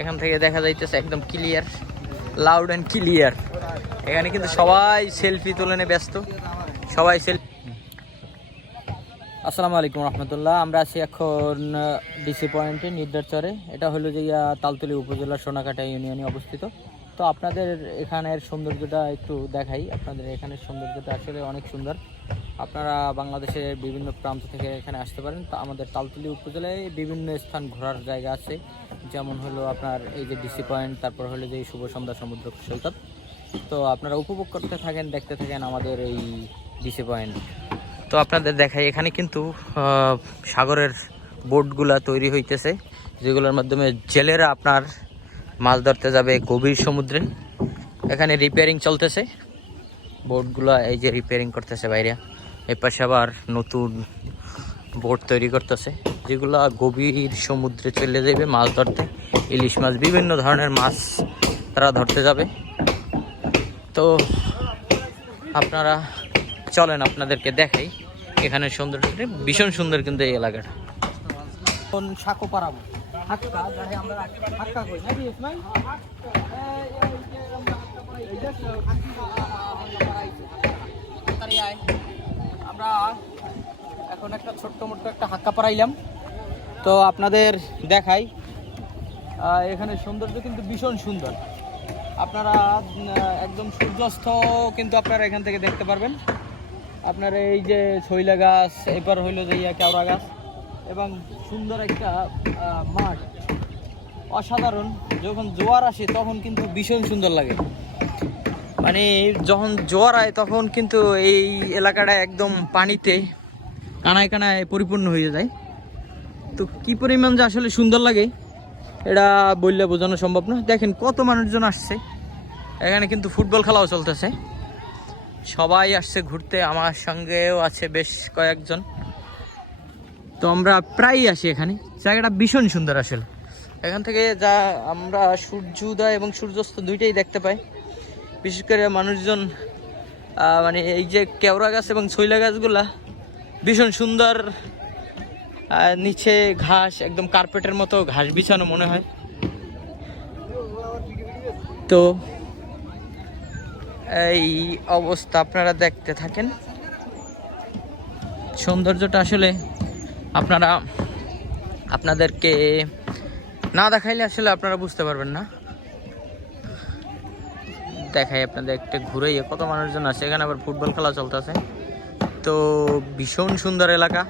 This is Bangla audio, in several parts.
এখান থেকে দেখা যাইতেছে একদম ক্লিয়ার লাউড অ্যান্ড ক্লিয়ার এখানে কিন্তু সবাই সেলফি তুলনে ব্যস্ত। সবাই সেলফি আসসালামু আলাইকুম রহমতুল্লাহ, আমরা আছি এখন ডিসি পয়েন্টে নির্দারচরে এটা হলো যে তালতলি উপজেলার সোনাকাটা ইউনিয়নে অবস্থিত। তো আপনাদের এখানের সৌন্দর্যটা একটু দেখাই। আপনাদের এখানের সৌন্দর্যটা আসলে অনেক সুন্দর। আপনারা বাংলাদেশের বিভিন্ন প্রান্ত থেকে এখানে আসতে পারেন। তো আমাদের তালতলি উপজেলায় বিভিন্ন স্থান ঘোরার জায়গা আছে। যেমন হলো আপনার এই যে ডিসি পয়েন্ট, তারপর হলো যে শুভ সন্ধ্যা সমুদ্র সৈকত তো আপনারা উপভোগ করতে থাকেন, দেখতে থাকেন আমাদের এই ডিসি পয়েন্ট। তো আপনাদের দেখাই, এখানে কিন্তু সাগরের বোটগুলা তৈরি হইতেছে, যেগুলোর মাধ্যমে জেলেরা আপনার মাছ ধরতে যাবে গভীর সমুদ্রে। এখানে রিপেয়ারিং চলতেছে। বোটগুলো এই যে রিপেয়ারিং করতেছে বাইরে এ পাশে আবার নতুন বোট তৈরি করতেছে। যেগুলা গভীর সমুদ্রে চলে যাবে মাছ ধরতে। ইলিশ মাছ, বিভিন্ন ধরনের মাছ তারা ধরতে যাবে। তো আপনারা চলেন আপনাদেরকে দেখাই। এখানে সৌন্দর্যটা ভীষণ সুন্দর কিন্তু এই এলাকাটা। পারাবো হাক্কা যারে আমরা হাক্কা কই নাকি ইসমাই আমরা এখন একটা ছোট্ট মোট্ট একটা হাক্কা পারাইলাম তো আপনাদের দেখাই এখানে সৌন্দর্য কিন্তু ভীষণ সুন্দর। আপনারা একদম সূর্যাস্ত কিন্তু আপনারা এখান থেকে দেখতে পারবেন। আপনার এই যে ছইলা গাছ এবার হইল যে ইয়া, কেওড়া গাছ। এবং সুন্দর একটা মাঠ। অসাধারণ। যখন জোয়ার আসে, তখন কিন্তু ভীষণ সুন্দর লাগে। মানে যখন জোয়ার আয়, তখন কিন্তু এই এলাকাটা একদম পানিতে কানায় কানায় পরিপূর্ণ হয়ে যায়। তো কি পরিমাণ যে আসলে সুন্দর লাগে, এটা বললে বোঝানো সম্ভব না। দেখেন কত মানুষজন আসছে। এখানে কিন্তু ফুটবল খেলাও চলতেছে। সবাই আসছে ঘুরতে। আমার সঙ্গেও আছে বেশ কয়েকজন। তো আমরা প্রায়ই আসি এখানে। জায়গাটা ভীষণ সুন্দর আসলে। এখান থেকে যা আমরা সূর্যোদয় এবং সূর্যাস্ত দুইটাই দেখতে পাই। বিশেষ করে মানুষজন মানে এই যে কেওড়া গাছ এবং ছইলা গাছগুলা ভীষণ সুন্দর নিচে ঘাস, একদম কার্পেটের মতো ঘাস বিছানো মনে হয়। তো এই অবস্থা আপনারা দেখতে থাকেন। সৌন্দর্যটা আসলে আপনারা আপনাদেরকে না দেখাইলে আসলে আপনারা বুঝতে পারবেন না। দেখাই আপনাদের একটা ঘুরে কত মানুষজন আছে। এখানে আবার ফুটবল খেলা চলতেছে। তো ভীষণ সুন্দর এলাকা।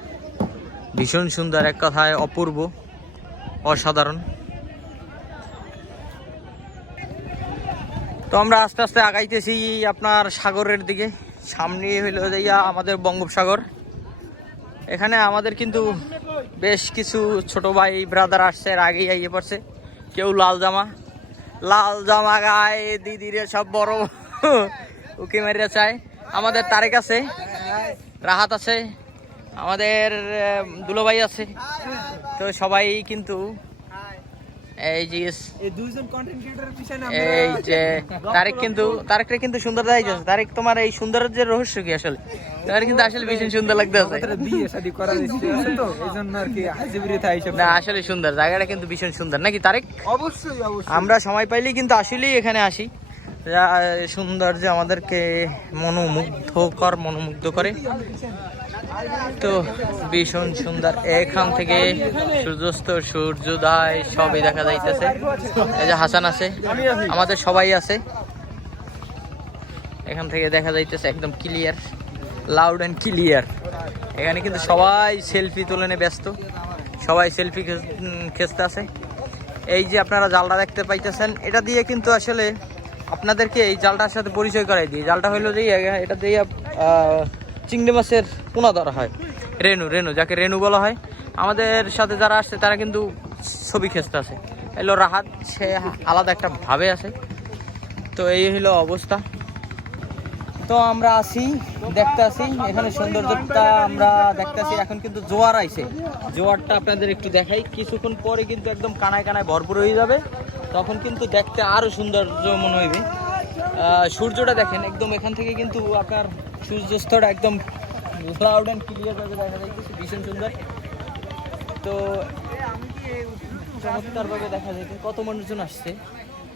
ভীষণ সুন্দর এক কথায় অপূর্ব, অসাধারণ। তো আমরা আস্তে আস্তে আগাইতেছি আপনার সাগরের দিকে। সামনে হইল যাইয়া আমাদের বঙ্গোপসাগর। এখানে আমাদের কিন্তু বেশ কিছু ছোট ভাই ব্রাদার আসছে, এর আগেই আইয়ে পড়ছে। কেউ লাল জামা। লাল জামা গায়ে দিদিরে সব বড়। উকি মারিয়া চায়। আমাদের তারেক আছে, রাহাত আছে, আমাদের দুলোভাই আছে। তো সবাই কিন্তু এই যে এই দুইজন কন্টেন্ট ক্রিয়েটরের পিছনে এই যে তারেক কিন্তু তারেকটা কিন্তু সুন্দর তারেক তোমার এই সৌন্দর্যের রহস্য কি আসলে? তার কিন্তু আসলে ভীষণ সুন্দর লাগতেছে আমাদের বিয়ে শাদী করা হয়েছে তো? এই আর কি হাজিবিরি থাই না আসলে সুন্দর। জায়গাটা কিন্তু ভীষণ সুন্দর। নাকি তারেক? অবশ্যই অবশ্যই। আমরা সময় পাইলেই কিন্তু আসলেই এখানে আসি। যা সৌন্দর্য আমাদেরকে মনোমুগ্ধকর মনোমুগ্ধ করে। তো ভীষণ সুন্দর। এখান থেকে সূর্যাস্ত, সূর্যোদয় সবই দেখা যাইতেছে। এই যে হাসান আছে, আমাদের সবাই আছে। এখান থেকে দেখা যাইতেছে একদম ক্লিয়ার লাউড অ্যান্ড ক্লিয়ার এখানে কিন্তু সবাই সেলফি তুলে তোলনে ব্যস্ত। সবাই সেলফি খেচতে আছে এই যে আপনারা জালটা দেখতে পাইতেছেন, এটা দিয়ে কিন্তু আসলে আপনাদেরকে এই জালটার সাথে পরিচয় করাই দিই। জালটা হইল যে, এটা দিয়ে চিংড়ি মাছের পোনা ধরা হয়। রেনু রেনু, যাকে রেনু বলা হয়। আমাদের সাথে যারা আসছে, তারা কিন্তু ছবি খেচতে আছে এলো রাহাত, সে আলাদা একটা ভাবে আছে। তো এই হলো অবস্থা। তো আমরা আসি দেখতে আসি এখানে সৌন্দর্যটা আমরা দেখতে আসি এখন কিন্তু জোয়ার আইছে। জোয়ারটা আপনাদের একটু দেখাই। কিছুক্ষণ পরে কিন্তু একদম কানায় কানায় ভরপুর হয়ে যাবে। তখন কিন্তু দেখতে আরও সৌন্দর্য মনে হইবে। সূর্যটা দেখেন, একদম এখান থেকে কিন্তু আপনার সূর্যাস্তটা একদম ক্লাউড অ্যান্ড ক্লিয়ার ভাবে দেখা যাইতেছে, ভীষণ সুন্দর। তো চমৎকারভাবে দেখা যায় কত মানুষজন আসছে।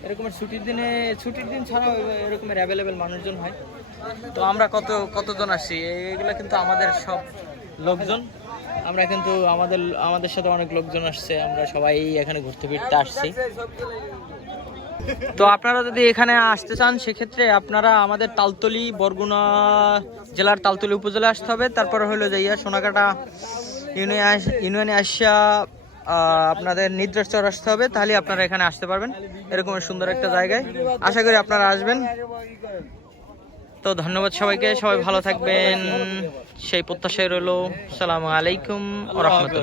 এরকমের ছুটির দিনে, ছুটির দিন ছাড়াও এরকমের অ্যাভেলেবেল মানুষজন হয়। তো আমরা কত, কতজন আসছি? এগুলো কিন্তু আমাদের সব লোকজন। আমরা কিন্তু আমাদের আমাদের সাথে অনেক লোকজন আসছে, আমরা সবাই এখানে ঘুরতে ফিরতে আসছি। তো আপনারা যদি এখানে আসতে চান, সেক্ষেত্রে আপনারা আমাদের তালতলি, বরগুনা জেলার তালতলি উপজেলা আসতে হবে। তারপর হলো যাইয়া সোনাকাটা ইউনিয়ন আসিয়া আপনাদের নিদ্রাস চর আসতে হবে। তাহলে আপনারা এখানে আসতে পারবেন। এরকম সুন্দর একটা জায়গায়। আশা করি আপনারা আসবেন। তো ধন্যবাদ সবাইকে। সবাই ভালো থাকবেন। সেই প্রত্যাশায় রইল। সালামু আলাইকুম রহমতুল্লাহ।